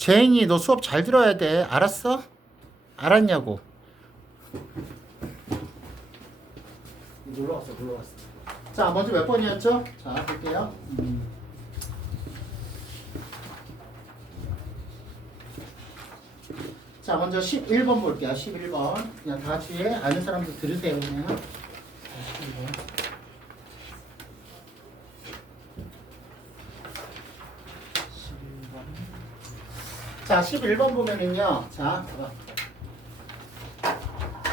재인이 너 수업 잘 들어야 돼. 알았어? 알았냐고. 놀러 왔어. 자, 먼저 몇 번이었죠? 자, 볼게요. 자, 먼저 11번 볼게요. 11번. 그냥 다 같이 아는 사람들 들으세요, 그냥. 자, 11번. 자, 11번 보면은요. 자,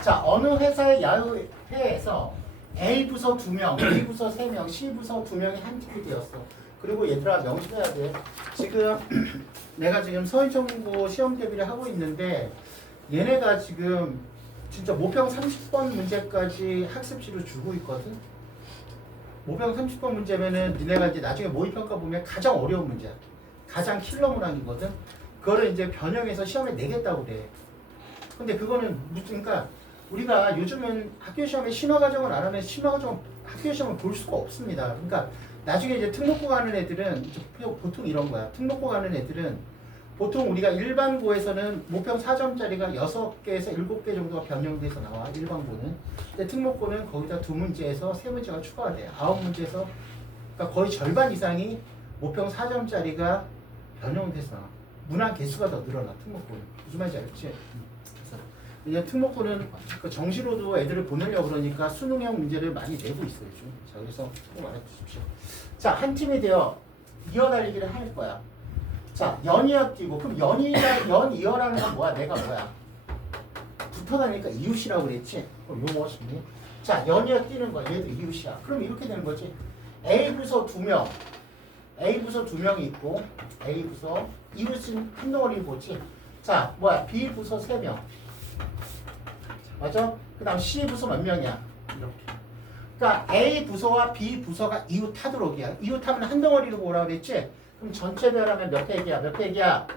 자, 어느 회사의 야유회에서 A 부서 2명, B 부서 3명, C 부서 2명이 한 팀이 되었어. 그리고 얘들아 명심해야 돼. 지금 내가 지금 서울정보 시험 대비를 하고 있는데 얘네가 지금 진짜 모평 30번 문제까지 학습지로 주고 있거든. 모평 30번 문제면은 니네가 이제 나중에 모의평가 보면 가장 어려운 문제야. 가장 킬러 문항이거든. 그거를 이제 변형해서 시험에 내겠다고 그래. 근데 그거는 그러니까 우리가 요즘은 학교 시험에 심화 과정을 안 하면 심화 과정 학교 시험을 볼 수가 없습니다. 그러니까 나중에 이제 특목고 가는 애들은 보통 이런 거야. 특목고 가는 애들은 보통 우리가 일반고에서는 모평 4점짜리가 6개에서 7개 정도가 변형돼서 나와. 일반고는. 근데 특목고는 거기다 2문제에서 3문제가 추가가 돼. 9문제에서 그러니까 거의 절반 이상이 모평 4점짜리가 변형돼서 나와. 문항 개수가 더 늘어나. 특목고는. 무슨 말인지 알겠지? 그래서 특목고는 그 정시로도 애들을 보내려고 그러니까 수능형 문제를 많이 내고 있어요. 좀. 자, 그래서 꼭 알아두십시오. 자, 한 팀이 되어 이어달리기를 할 거야. 자, 연이어 뛰고 그럼 연이어라는 건 뭐야? 내가 뭐야? 붙어다니까 이웃이라고 그랬지? 그럼 요거 싶니? 자, 연이어 뛰는 거야. 얘도 이웃이야. 그럼 이렇게 되는 거지. A 부서 2명. A 부서 2명이 있고 A 부서 이웃은 한 덩어리 보지. 자, 뭐야? B 부서 3명. 맞아? 그 다음 C 부서 몇 명이야? 이렇게. 그러니까 A 부서와 B 부서가 이웃하도록이야. 이웃하면 한 덩어리로 보라고 그랬지? 그럼 전체 배열하면 몇 팩이야? 몇 팩이야?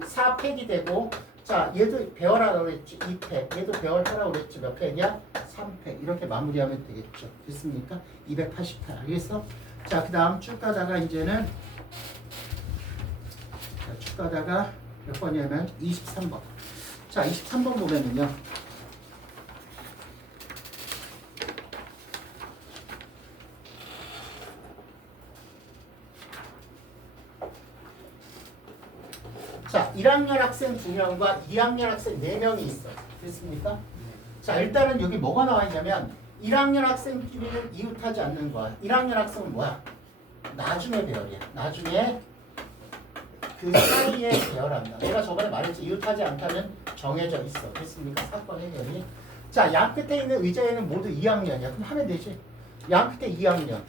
4팩이 되고, 자, 얘도 배열하라고 그랬지? 2팩. 얘도 배열하라고 그랬지? 몇 팩이야? 3팩. 이렇게 마무리하면 되겠죠. 됐습니까? 288. 알겠어? 자, 그 다음 쭉 가다가 이제는, 자, 쭉 가다가 몇 번이냐면 23번. 자, 23번 보면은요. 자, 1학년 학생 2명과 2학년 학생 4명이 있어요. 됐습니까? 자, 일단은 여기 뭐가 나와 있냐면 1학년 학생끼리는 이웃하지 않는 거야. 1학년 학생은 뭐야? 나중에 배열이야. 나중에 그 사이에 배열한다. 내가 저번에 말했지. 이웃하지 않다는 정해져 있어. 됐습니까? 사건 해결이. 자, 양 끝에 있는 의자에는 모두 2학년이야. 그럼 하면 되지. 양 끝에 2학년.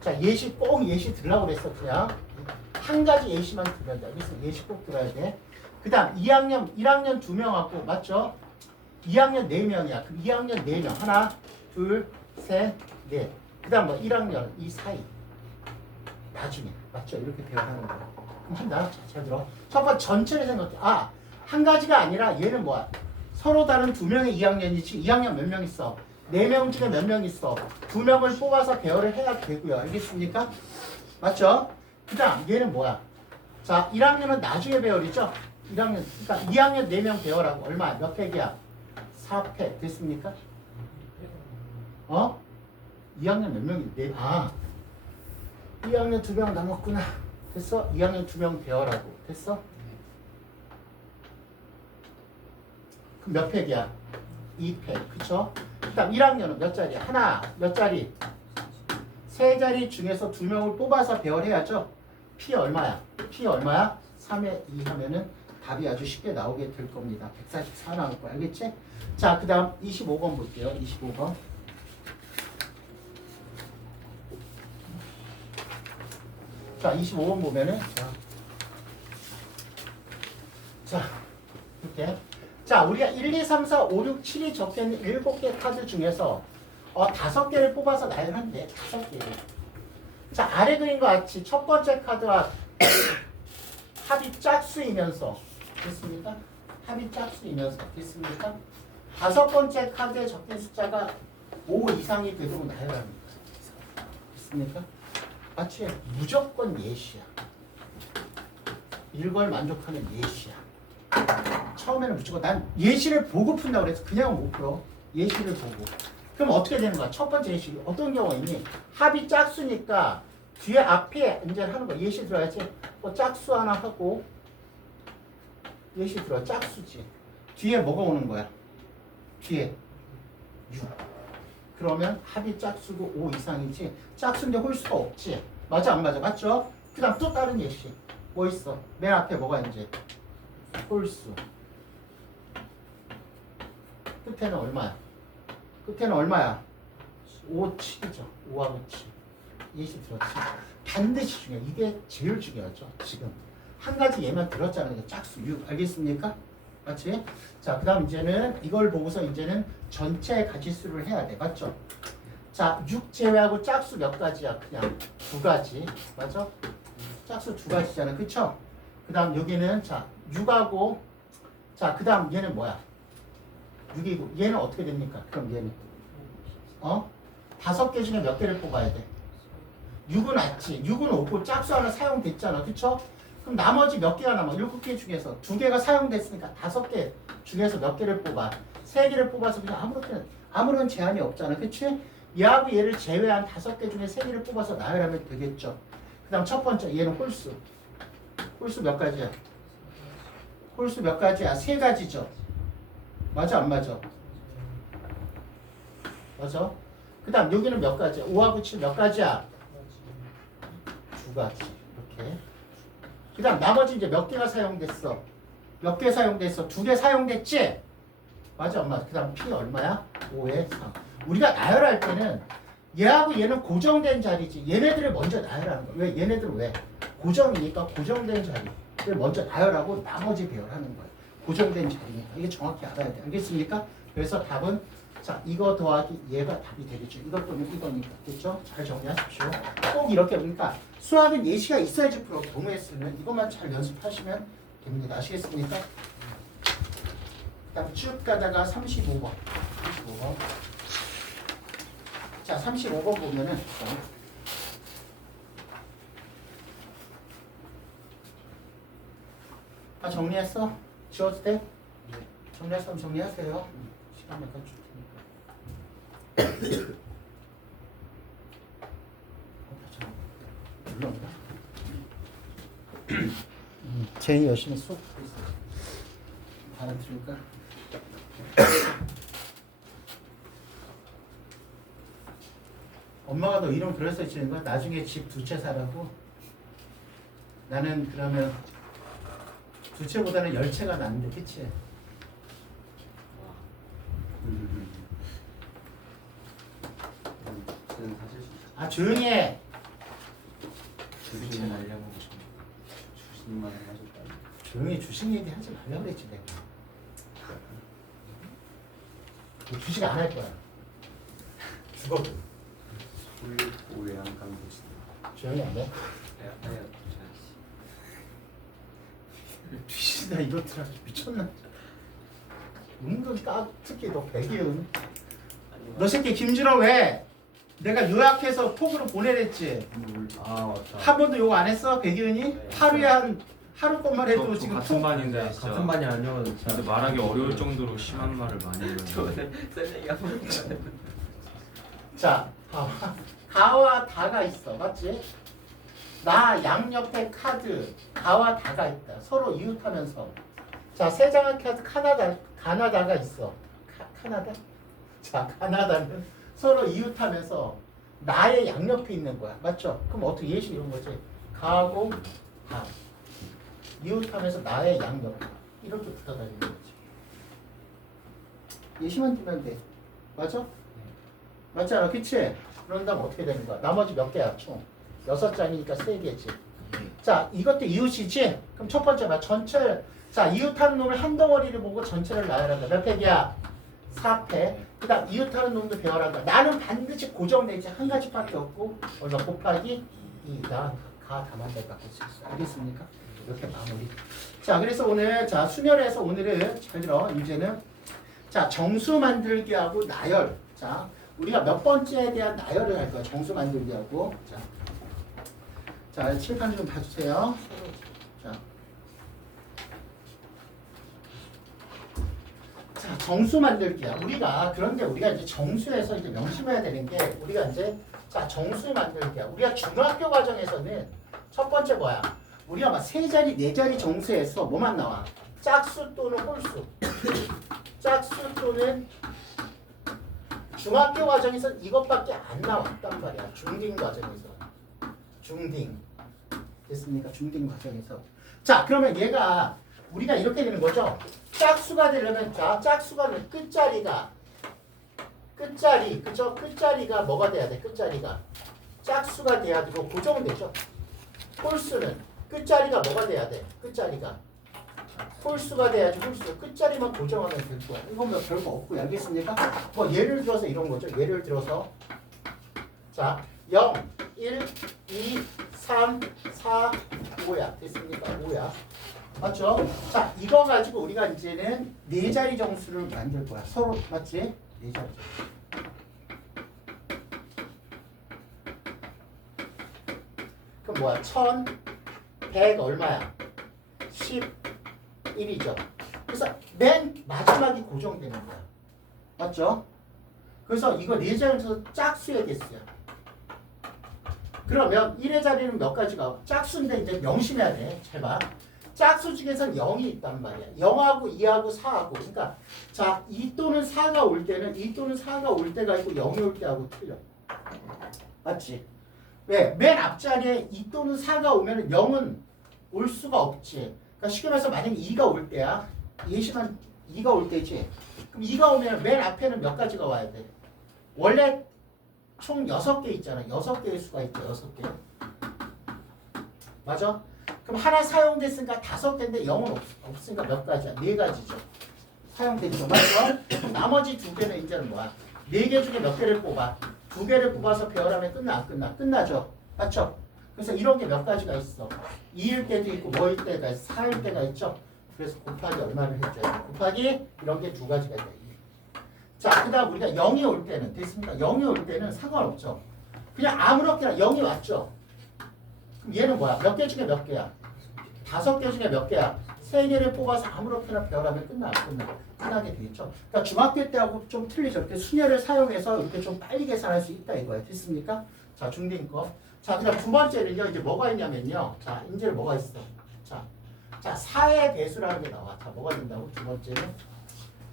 자, 예시 꼭 예시 들라고 그랬어. 그냥. 한 가지 예시만 들어야 돼. 알겠어? 예시 꼭 들어야 돼. 그 다음 2학년, 1학년 2명 갖고 맞죠? 2학년 4명이야. 그럼 2학년 4명. 하나, 둘, 셋, 넷. 그 다음 뭐 1학년 이 사이. 나중에. 맞죠? 이렇게 배워하는 거야. 그럼 한다. 잘 들어. 첫 번째 전체를 생각해. 아, 한 가지가 아니라 얘는 뭐야? 서로 다른 2명의 2학년이지. 2학년 몇 명 있어? 4명 중에 몇 명 있어? 2명을 뽑아서 배열을 해야 되고요. 알겠습니까? 맞죠? 그 다음 얘는 뭐야? 자, 1학년은 나중에 배열이죠? 1학년, 그러니까 2학년 4명 배열하고 얼마? 몇 팩이야? 4팩. 됐습니까? 2학년 몇 명이? 아, 2학년 2명 남았구나. 됐어? 2학년 2명 배열하고. 됐어? 그럼 몇 팩이야? 2팩. 그쵸? 그 다음 1학년은 몇 자리야? 하나, 몇 자리? 3자리 중에서 2명을 뽑아서 배열해야죠? P 얼마야? P 얼마야? 3에 2 하면은 답이 아주 쉽게 나오게 될 겁니다. 144 나올 거 알겠지? 자, 그 다음 25번 볼게요. 25번. 자, 25번 보면은 자, 이렇게. 자, 우리가 1, 2, 3, 4, 5, 6, 7이 적혀있는 7개 카드 중에서 5개를 뽑아서 나열한대. 5개. 자, 아래 그린 것 같이 첫 번째 카드와 합이 짝수이면서 됐습니까? 합이 짝수이면서 됐습니까? 5번째 카드에 적힌 숫자가 5 이상이 되도록 나열합니다. 됐습니까? 맞지? 무조건 예시야. 이걸 만족하는 예시야. 처음에는 무조건 난 예시를 보고 푼다고 그래서 그냥 못 풀어. 예시를 보고. 그럼 어떻게 되는 거야? 첫 번째 예시 어떤 경우가 있니? 합이 짝수니까 뒤에 앞에 이제 하는 거야. 예시 들어야지. 뭐 짝수 하나 하고 예시 들어. 짝수지. 뒤에 뭐가 오는 거야? 뒤에 6. 그러면 합이 짝수고 5 이상이지. 짝수인데 홀수가 없지. 맞아 안 맞아? 맞죠? 그 다음 또 다른 예시. 뭐 있어? 맨 앞에 뭐가 이제 홀수. 끝에는 얼마야? 끝에는 얼마야? 5, 7이죠. 5하고 7. 예시 들었지? 반드시 중요해. 이게 제일 중요하죠. 지금. 한 가지 예만 들었잖아요. 짝수 6. 알겠습니까? 맞지? 자, 그 다음 이제는 이걸 보고서 이제는 전체 가지수를 해야 돼. 맞죠? 자, 6 제외하고 짝수 몇 가지야? 그냥 2가지. 맞아? 짝수 2가지잖아. 그쵸? 그 다음 여기는 자, 6하고 자, 그 다음 얘는 뭐야? 6이고 얘는 어떻게 됩니까? 그럼 얘는 5개 중에 몇 개를 뽑아야 돼? 6은 왔지. 6은 없고 짝수 하나 사용됐잖아. 그쵸? 그럼 나머지 몇 개가 남아? 7개 중에서 2개가 사용됐으니까 5개 중에서 몇 개를 뽑아? 3개를 뽑아서 그냥 아무런 제한이 없잖아. 그치? 얘하고 얘를 제외한 5개 중에 3개를 뽑아서 나열하면 되겠죠. 그 다음 첫 번째 얘는 홀수. 홀수 몇 가지야? 홀수 몇 가지야? 3가지죠. 맞아 안 맞아? 맞아? 그 다음 여기는 몇 가지야? 5하고 7 몇 가지야? 2가지. 이렇게. 그 다음 나머지 이제 몇 개가 사용됐어? 몇 개 사용됐어? 2개 사용됐지? 맞아 안 맞아? 그 다음 P 얼마야? 5에 3. 우리가 나열할 때는 얘하고 얘는 고정된 자리지. 얘네들을 먼저 나열하는 거야. 왜? 얘네들은 왜? 고정이니까 고정된 자리를 먼저 나열하고 나머지 배열하는 거야. 고정된 자리니까. 이게 정확히 알아야 돼. 알겠습니까? 그래서 답은 자, 이거 더하기 얘가 답이 되겠죠. 이것 또는 이거니까. 됐죠? 잘 정리하십시오. 꼭 이렇게 보니까 수학은 예시가 있어야지 풀어. 너무 했으면 이것만 잘 연습하시면 됩니다. 아시겠습니까? 그다음 쭉 가다가 35번. 35번. 자, 35번 보면은 아, 정리했어? 지워도 돼? 네. 정리했으면 정리하세요. 시간 약간 줄 테니까. 물론이다. 제일 열심히 수업 듣고 있어. 다음 들을까? 엄마가 너 이름 그래서 지는 거야? 나중에 집 2채 사라고? 나는 그러면 2채보다는 10채가 낫는데, 그치? 아, 조용히 해! 주식은 알려보고 싶네. 주식만 하셨다. 조용히 주식 얘기 하지 말라고 그랬지, 내가. 주식 안 할 거야. 죽어. 솔리포의 한강 보시다. 조용히 안 해? 뒤신다 이것들아 미쳤나? 은근 특히 너 백이은 너 새끼 김준호 왜? 내가 요약해서 톡으로 보내랬지? 아 맞다. 한 번도 욕 안 했어? 백이은이? 네. 하루에 하루 것만 해도 지금 같은 톡 반인데 진짜 같은 반이 아니요. 근데 말하기 어려울 정도로 심한 말을 많이 해요. 쌤 얘기 한번 자, 가와 다가 있어. 맞지? 나 양옆에 카드 가와 다가 있다. 서로 이웃하면서 자, 세 장의 카드 가나다가 있어. 카나다? 자, 가나다는 서로 이웃하면서 나의 양옆에 있는 거야. 맞죠? 그럼 어떻게 예시 이런 거지? 가하고 다 이웃하면서 나의 양옆 이렇게 붙어 다니는 거지. 예시만 두면 돼. 맞아? 맞지 않아? 그치? 그런 다음 어떻게 되는 거야? 나머지 몇 개야? 총 6장이니까 3개지. 자, 이것도 이웃이지? 그럼 첫 번째 봐. 전체 자, 이웃하는 놈을 한 덩어리를 보고 전체를 나열한다. 몇 팩이야? 4팩. 그 다음 이웃하는 놈도 배열한다. 나는 반드시 고정되지. 한 가지밖에 없고 얼마 곱하기 2. 나 가 다만들 갖고 있을 수 있어. 알겠습니까? 이렇게 마무리. 자, 그래서 오늘 자 수면에서 오늘은 잘 들어. 이제는 자 정수 만들기하고 나열. 자, 우리가 몇 번째에 대한 나열을 할 거야. 정수 만들기하고. 자, 칠판 좀 봐주세요. 자, 정수 만들기야. 그런데 우리가 이제 정수에서 이제 명심해야 되는 게 우리가 이제 자 정수 만들기야. 우리가 중학교 과정에서는 첫 번째 뭐야? 우리가 막 세 자리 네 자리 정수에서 뭐만 나와? 짝수 또는 홀수. 짝수 또는 중학교 과정에서 이것밖에 안 나왔단 말이야. 중딩 과정에서. 중딩. 됐습니까? 중딩 과정에서. 자, 그러면 얘가 우리가 이렇게 되는 거죠. 짝수가 되려면 자, 짝수가 되면 끝자리, 그죠? 끝자리가 뭐가 돼야 돼? 끝자리가 짝수가 돼야 되고 고정되죠. 홀수는 끝자리가 뭐가 돼야 돼? 끝자리가 홀수가 돼야지 홀수. 끝자리만 고정하면 될 거야. 이건 뭐 별거 없고 알겠습니까? 뭐 예를 들어서 이런 거죠. 예를 들어서 자 0, 1, 2, 3, 4, 5야. 됐습니까? 5야. 맞죠? 자 이거 가지고 우리가 이제는 네 자리 정수를 만들 거야. 서로 맞지? 네 자리 정수. 그럼 뭐야? 1100 얼마야? 11이죠. 그래서 맨 마지막이 고정되는 거야. 맞죠? 그래서 이거 네 자리에서 짝수의 개수야. 그러면 1의 자리는 몇 가지가? 짝수인데 이제 명심해야 돼. 잘 봐. 짝수 중에서는 0이 있단 말이야. 0하고 2하고 4하고. 그러니까 자, 2 또는 4가 올 때는 2 또는 4가 올 때가 있고 0이 올 때하고 틀려. 맞지? 왜? 맨 앞자리에 2 또는 4가 오면 0은 올 수가 없지. 그러니까 쉽게 말해서 만약에 2가 올 때야. 예시간 2가 올 때지. 그럼 2가 오면 맨 앞에는 몇 가지가 와야 돼? 원래 총 6개 있잖아. 6개의 수가 있죠. 6개. 맞아? 그럼 하나 사용됐으니까 5개인데 0은 없으니까 몇 가지야? 4가지죠. 사용됐죠. 맞죠? 나머지 2개는 이제는 뭐야? 4개 중에 몇 개를 뽑아? 2개를 뽑아서 배열하면 끝나? 안 끝나? 끝나죠. 맞죠? 그래서 이런 게 몇 가지가 있어. 2일 때도 있고 뭐일 때가 있어. 4일 때가 있죠. 그래서 곱하기 얼마를 해줘야 돼? 곱하기 이런 게 2가지가 있다. 자, 그 다음 우리가 0이 올 때는 됐습니까? 0이 올 때는 상관없죠. 그냥 아무렇게나 0이 왔죠. 그럼 얘는 뭐야? 몇 개 중에 몇 개야? 5개 중에 몇 개야? 3개를 뽑아서 아무렇게나 배열하면 끝나? 안 끝나? 끝나게 되겠죠. 그러니까 중학교 때하고 좀 틀리죠. 이렇게 순열을 사용해서 이렇게 좀 빨리 계산할 수 있다 이거야. 됐습니까? 자, 중딩 거. 자, 그다음 두 번째는요. 이제 뭐가 있냐면요. 자, 이제 뭐가 있어? 자, 4의 배수라는 게 나와. 자, 뭐가 된다고? 두 번째는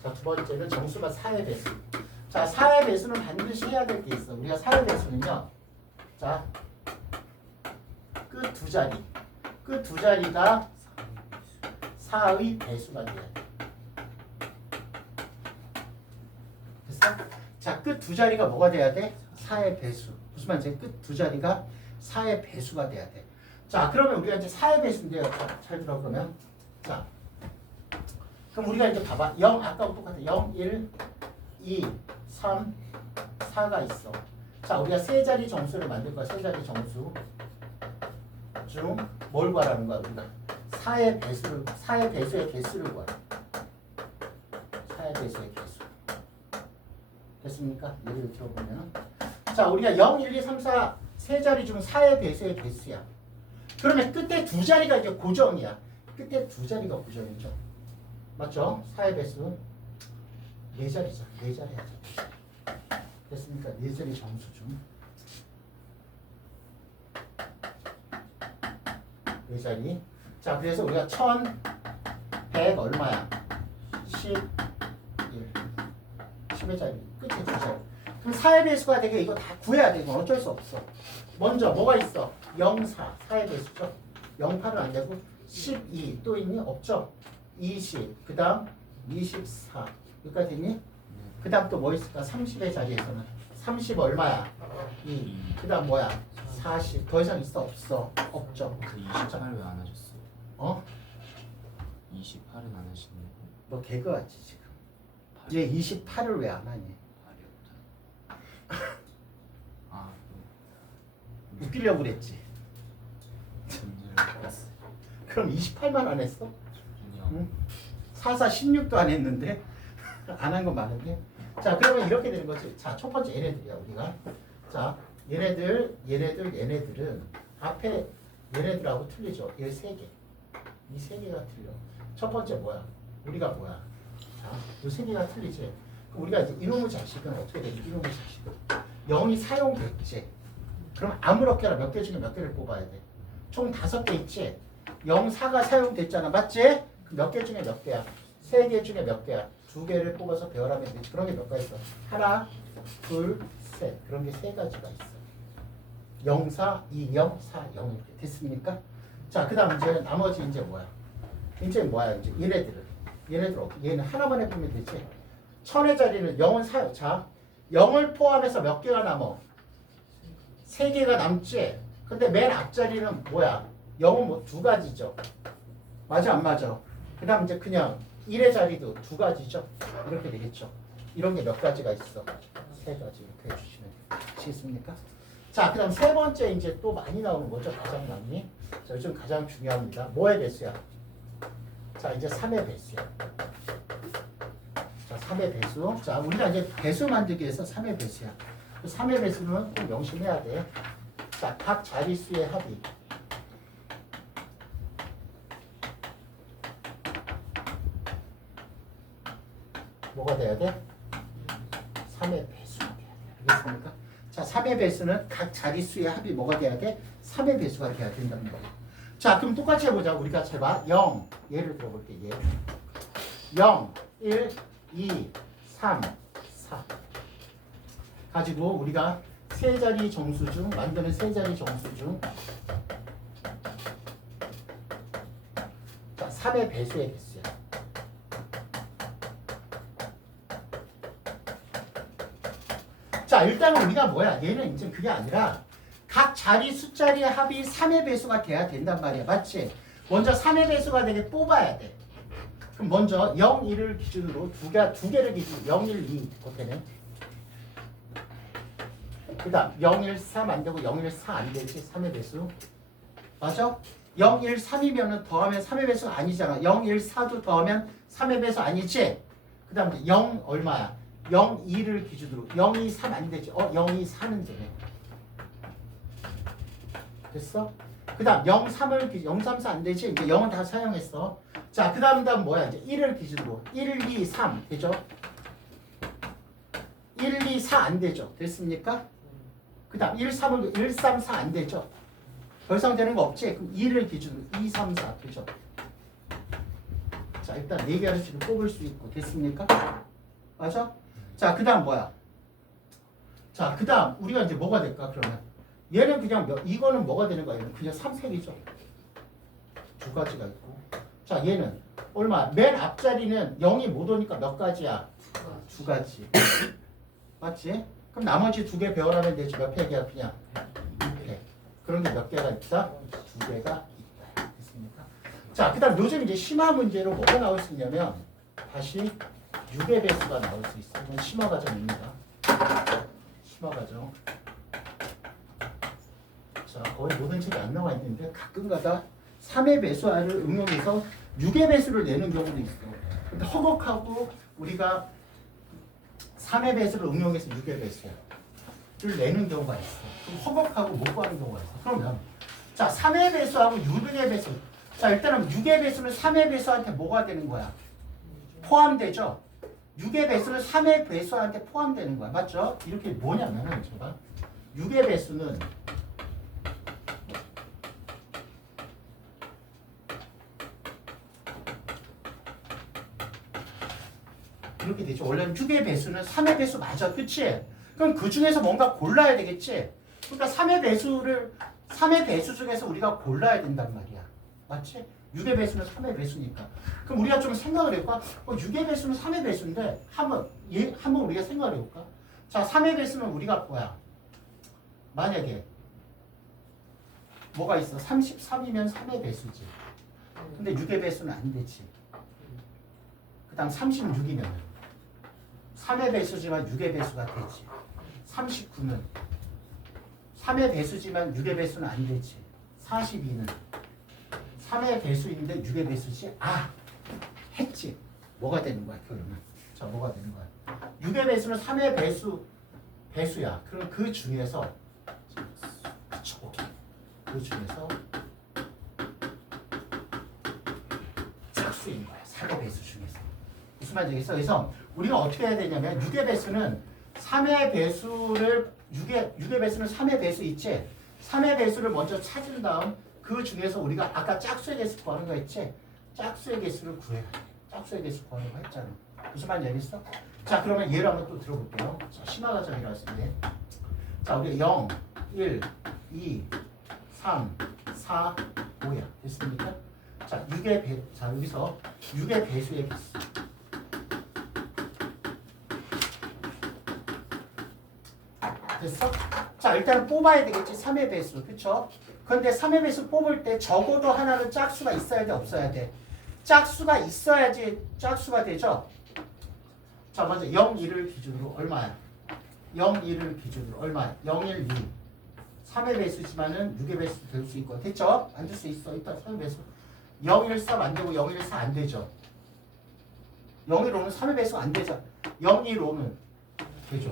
자, 두 번째는 정수가 4의 배수. 자, 4의 배수는 반드시 해야 될 게 있어. 우리가 4의 배수는요. 자, 끝 두 자리. 끝 두 자리가 4의 배수가 돼야 돼. 됐어? 자, 끝 두 자리가 뭐가 돼야 돼? 4의 배수. 무슨 말인지 끝 두 자리가 4의 배수가 돼야 돼. 자, 그러면 우리가 이제 4의 배수인데요. 자, 잘 들어 그러면. 자, 그럼 우리가 이제 봐봐. 0 아까하고 똑같아. 0, 1, 2, 3, 4가 있어. 자, 우리가 세 자리 정수를 만들 거야. 세 자리 정수 중 뭘 구하라는 거야, 우리가? 4의 배수의 개수를 구하라. 4의 배수의 개수. 됐습니까? 예를 들어보면 자, 우리가 0, 1, 2, 3, 4 세 자리 중 4의 배수의 개수야. 그러면 끝에 두 자리가 이제 고정이야. 끝에 두 자리가 고정이죠. 맞죠? 4의 배수 4자리죠. 4자리 하자. 됐습니까? 4자리 정수 중 4자리. 자, 그래서 우리가 1100 얼마야? 11 10의 자리. 끝에 두 자리. 그럼 4의 배수가 되게 이거 다 구해야 돼. 이건 어쩔 수 없어. 먼저 뭐가 있어? 0, 4. 4의 배수죠. 0, 8은 안 되고 12. 또 있니? 없죠. 20. 그 다음 24. 여기까지 됐니? 그 다음 또 뭐 있을까? 30의 자리에서는 30 얼마야? 2. 그 다음 뭐야? 40. 더 이상 있어? 없어. 없죠. 그 28 왜 안 하셨어? 어? 28은 안 하시네. 너 개그 같지 지금. 얘 28을 왜 안 하니? 발이 없다. 아, 웃기려고 그랬지. 문제를 봤어. 그럼 28만 안 했어? 아니요. 응? 44, 16도 안 했는데? 안 한 건 많은데? 자, 그러면 이렇게 되는 거지. 자, 첫 번째 얘네들이야, 우리가. 자, 얘네들은 앞에 얘네들하고 틀리죠. 얘 세 개. 이 세 개가 틀려. 첫 번째 뭐야? 우리가 뭐야? 자, 이 세 개가 틀리지. 그럼 우리가 이제 이놈의 자식은 어떻게 되지? 이놈의 자식은 0이 사용됐지. 그럼 아무렇게나 몇 개 중에 몇 개를 뽑아야 돼. 총 5개 있지. 0, 4가 사용됐잖아. 맞지? 몇 개 중에 몇 개야? 3개 중에 몇 개야? 2개를 뽑아서 배열하면 되지. 그런 게 몇 가지 있어? 하나, 둘, 셋. 그런 게 3가지가 있어. 0, 4, 2, 0, 4, 0 이렇게 됐습니까? 자, 그 다음 이제 나머지 이제 뭐야? 이제 뭐야? 이제 얘네들 어떻게? 얘는 하나만 해보면 되지. 천의 자리는 0은 사요. 자, 0을 포함해서 몇 개가 남어? 3개가 남지. 근데 맨 앞자리는 뭐야? 0은 뭐 2가지죠. 맞아 안 맞아? 그 다음 이제 그냥 1의 자리도 2가지죠. 이렇게 되겠죠. 이런 게 몇 가지가 있어? 3가지 이렇게 해주시면 되겠습니까? 자, 그 다음 세 번째 이제 또 많이 나오는 거죠. 가장 많이. 자, 요즘 가장 중요합니다. 뭐의 배수야? 자, 이제 3의 배수야. 자, 3의 배수. 자, 우리가 이제 배수 만들기 위해서 3의 배수야. 3의 배수는 꼭 명심해야 돼. 자, 각 자릿수의 합이. 뭐가 돼야 돼? 3의 배수가 돼야 돼. 알겠습니까? 자, 3의 배수는 각 자릿수의 합이 뭐가 돼야 돼? 3의 배수가 돼야 된다는 거예요. 자, 그럼 똑같이 해보자. 우리가 잘 봐. 0. 예를 들어볼게. 얘. 0, 1, 2, 3, 4. 가지고 우리가 세 자리 정수 중 만드는 세 자리 정수 중 자, 3의 배수의 개수야. 자, 일단은 우리가 뭐야? 얘는 이제 그게 아니라 각 자리 숫자리의 합이 3의 배수가 돼야 된단 말이야. 맞지? 먼저 3의 배수가 되게 뽑아야 돼. 그럼 먼저 0, 1을 기준으로 두 개를 기준으로 0, 1, 2 그때는 그 다음 0, 1, 3 안 되고 0, 1, 4 안 되지. 3의 배수 맞아? 0, 1, 3이면 더하면 3의 배수가 아니잖아. 0, 1, 4도 더하면 3의 배수 아니지? 그 다음 0 얼마야? 0, 2를 기준으로 0, 2, 3 안 되지. 0, 2, 4는 되네. 됐어? 그 다음 0, 3을 0, 3, 4 안 되지? 이제 0은 다 사용했어. 자, 그 다음 뭐야? 이제 1을 기준으로 1, 2, 3 되죠? 1, 2, 4 안 되죠? 됐습니까? 그 다음 1, 3을 1, 3, 4 안 되죠? 더 이상 되는 거 없지? 그럼 2를 기준으로 2, 3, 4 되죠? 자, 일단 4개를 지금 뽑을 수 있고 됐습니까? 맞아? 자, 그 다음 뭐야? 자, 그 다음 우리가 이제 뭐가 될까 그러면? 얘는 그냥 이거는 뭐가 되는 거야? 얘는 그냥 3색이죠. 두 가지가 있고. 자, 얘는 얼마? 맨 앞자리는 0이 못 오니까 몇 가지야? 두 가지. 맞지? 그럼 나머지 2개 배열하면 되지. 몇 팩이야 그냥? 6팩. 그런 게 몇 개가 있다? 2개가 있다. 됐습니까? 자, 그 다음 요즘 이제 심화 문제로 뭐가 나올 수 있냐면 다시 6의 배수가 나올 수 있어. 이건 심화 과정입니다. 심화 과정. 자, 거의 모든 책이 안 나와 있는데 가끔가다 3의 배수를 응용해서 6의 배수를 내는 경우도 있어. 근데 허걱하고 우리가 3의 배수를 응용해서 6의 배수를 내는 경우가 있어. 그럼 허걱하고 못 구하는 경우가 있어. 그러면 자, 3의 배수하고 6의 배수. 자, 일단은 6의 배수는 3의 배수한테 뭐가 되는 거야? 포함되죠? 6의 배수는 3의 배수한테 포함되는 거야. 맞죠? 이렇게 뭐냐면은 제가 6의 배수는 이렇게 되죠. 원래는 6의 배수는 3의 배수 맞아. 그치? 그럼 그 중에서 뭔가 골라야 되겠지? 그러니까 3의 배수 중에서 우리가 골라야 된단 말이야. 맞지? 6의 배수는 3의 배수니까. 그럼 우리가 좀 생각을 해볼까? 6의 배수는 3의 배수인데 한번 우리가 생각을 해볼까? 자, 3의 배수는 우리가 뭐야? 만약에 뭐가 있어? 33이면 3의 배수지. 근데 6의 배수는 안 되지. 그 다음 36이면 3의 배수지만 6의 배수가 되지. 39는 3의 배수지만 6의 배수는 안 되지. 42는 3의 배수인데 6의 배수지. 아, 했지. 뭐가 되는 거야 그러면? 자, 뭐가 되는 거야? 6의 배수는 3의 배수야. 그럼 그 중에서 그쵸, 오케이. 그 중에서 짝수인 거야. 4의 배수 중에서. 무슨 말인지 알겠어? 그래서 우리가 어떻게 해야 되냐면 6의 배수는 3의 배수를 6의 배수는 3의 배수 있지? 3의 배수를 먼저 찾은 다음 그 중에서 우리가 아까 짝수의 개수 구하는 거 있지? 짝수의 개수를 구해야 돼. 짝수의 개수 구하는 거 했잖아. 무슨 말인지 알겠어? 자, 그러면 예를 한번 또 들어볼게요. 자, 심화과정이라고 했습니다. 자, 우리 0, 1, 2, 3, 4, 5야. 됐습니까? 자, 6의 배, 자, 여기서 6의 배수의 개수. 됐어? 자, 일단 뽑아야 되겠지. 3의 배수. 그쵸? 근데 3의 배수 뽑을 때 적어도 하나는 짝수가 있어야 돼, 없어야 돼? 짝수가 있어야지 짝수가 되죠? 자, 먼저 0, 1을 기준으로 얼마야? 0, 1을 기준으로 얼마야? 0, 1, 2. 3의 배수지만은 6의 배수 될 수 있고. 됐죠? 안 될 수 있어. 일단 3의 배수. 0, 1, 3 안 되고 0, 1, 4 안 되죠? 0, 1, 5는 3의 배수가 안 되죠? 0, 1, 5는 되죠?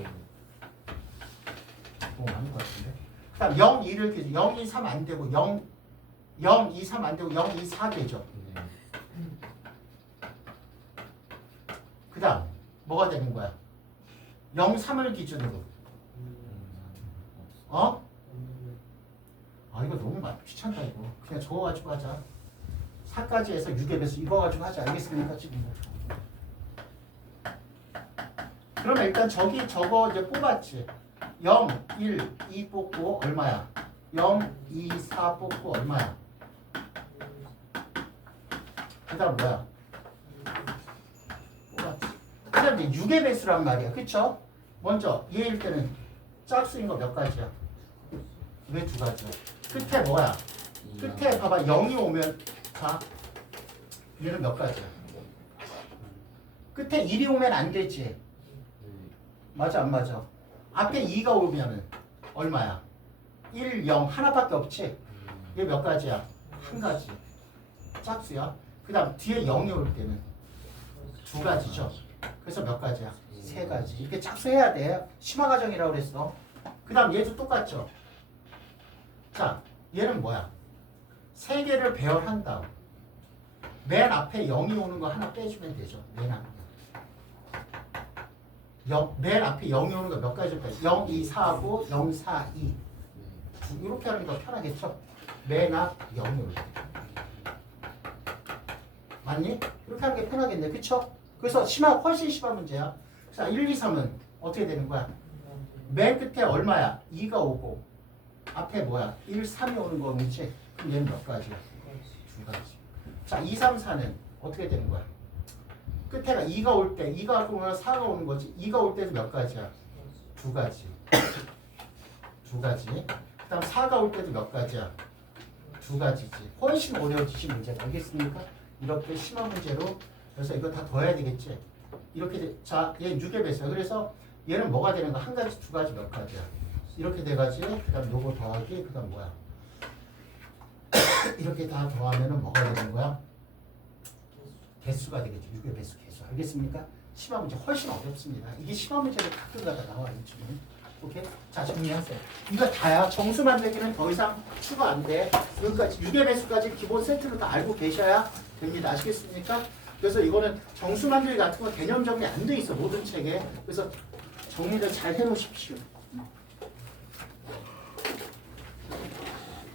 너무 많은 것 같은데? 그 다음 0, 2를 기준 0, 2, 3 안 되고 0, 2, 3 안 되고 0, 2, 4 되죠? 네. 그 다음 뭐가 되는 거야? 0, 3을 기준으로 어? 아 이거 너무 귀찮다 이거. 그냥 저거 가지고 하자. 4까지 해서 6의 배수 이거 가지고 하자. 알겠습니까? 지금 그러면 일단 저거 이제 뽑았지. 0, 1, 2 뽑고 얼마야? 0, 2, 4 뽑고 얼마야? 그 다음 뭐야? 뽑았지. 그 다음 이제 6의 배수란 말이야. 그쵸? 먼저 얘일 때는 짝수인 거 몇 가지야? 왜 두 가지야? 끝에 뭐야? 끝에 봐봐 0이 오면 자 얘는 몇 가지야? 끝에 1이 오면 안 되지. 맞아 안 맞아? 앞에 2가 오면은 얼마야? 1, 0 하나밖에 없지? 얘 몇 가지야? 한 가지. 짝수야. 그 다음 뒤에 0이 올 때는 두 가지죠. 그래서 몇 가지야? 세 가지. 이렇게 짝수해야 돼. 심화과정이라고 그랬어. 그 다음 얘도 똑같죠? 자, 얘는 뭐야? 세 개를 배열한 다음 맨 앞에 0이 오는 거 하나 빼주면 되죠. 맨 앞에. 맨 앞에 0이 오는 거 몇 가지 빼? 0, 2, 4하고 0, 4, 2. 이렇게 하는 게 더 편하겠죠? 맨 앞 0이 올 때. 맞니? 이렇게 하는 게 편하겠네. 그쵸? 그래서 훨씬 심한 문제야. 자, 1, 2, 3은 어떻게 되는 거야? 맨 끝에 얼마야? 2가 오고 앞에 뭐야? 1, 3이 오는 거겠지? 그럼 얘는 몇 가지야? 두 가지. 자, 2, 3, 4는 어떻게 되는 거야? 끝에가 2가 올 때, 2가 오면 4가 오는 거지. 2가 올 때는 몇 가지야? 두 가지. 두 가지. 그 다음 4가 올 때도 몇 가지야? 두 가지지. 훨씬 어려워지신 문제가 알겠습니까? 이렇게 심한 문제로. 그래서 이거 다 더해야 되겠지? 이렇게 자, 얘 6의 배수야. 그래서 얘는 뭐가 되는 거야? 한 가지, 두 가지, 몇 가지야? 이렇게 돼가지고 그 다음 요거 더하기 그 다음 뭐야? 이렇게 다 더하면은 뭐가 되는 거야? 개수가 되겠죠. 6의 배수 개수. 알겠습니까? 심화 문제 훨씬 어렵습니다. 이게 심화 문제로 가끔가다 나와 이쪽은. 오케이? 자, 정리하세요. 이거 다야. 정수 만들기는 더 이상 추가 안 돼. 여기까지 6의 배수까지 기본 세트로 다 알고 계셔야 됩니다. 아시겠습니까? 그래서 이거는 정수 만들기 같은 거 개념 정리 안 돼 있어. 모든 책에. 그래서 정리를 잘 해놓으십시오.